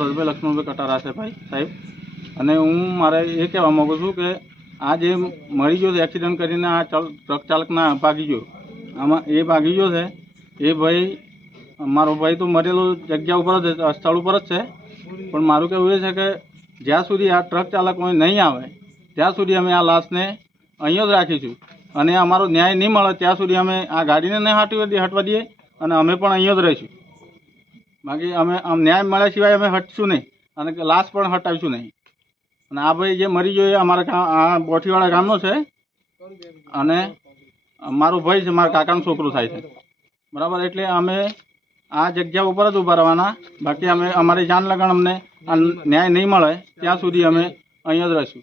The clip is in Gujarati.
ભરતભાઈ લક્ષ્મણભાઈ કટારા છે ભાઈ સાહેબ। અને હું મારે એ કહેવા માગું છું કે આ જે મરી ગયો છે એક્સિડન્ટ કરીને, આ ટ્રક ચાલકના ભાગી ગયો, આમાં એ ભાગી ગયો છે એ ભાઈ, મારો ભાઈ તો મરેલો જગ્યા ઉપર જ સ્થળ ઉપર જ છે। પણ મારું કહેવું એ છે કે જ્યાં સુધી આ ટ્રક ચાલક નહીં આવે ત્યાં સુધી અમે આ લાશને અહીં જ રાખીશું, અને અમારો ન્યાય નહીં મળે ત્યાં સુધી અમે આ ગાડીને નહીં હટવા દઈએ અને અમે પણ અહીં જ રહીશું। બાકી અમે ન્યાય મળ્યા સિવાય અમે હટશું નહીં અને લાશ પણ હટાવીશું નહીં। અને આ ભાઈ જે મરી ગયો એ અમારા આ બોઠીવાળા ગામનો છે અને મારો ભાઈ છે, મારા કાકાનો છોકરો થાય છે, બરાબર। એટલે અમે આ જગ્યા ઉપર જ ઊભા રહેવાના, બાકી અમે અમારી જાન લગન અમને આ ન્યાય નહીં મળે ત્યાં સુધી અમે અહીં જ રહીશું।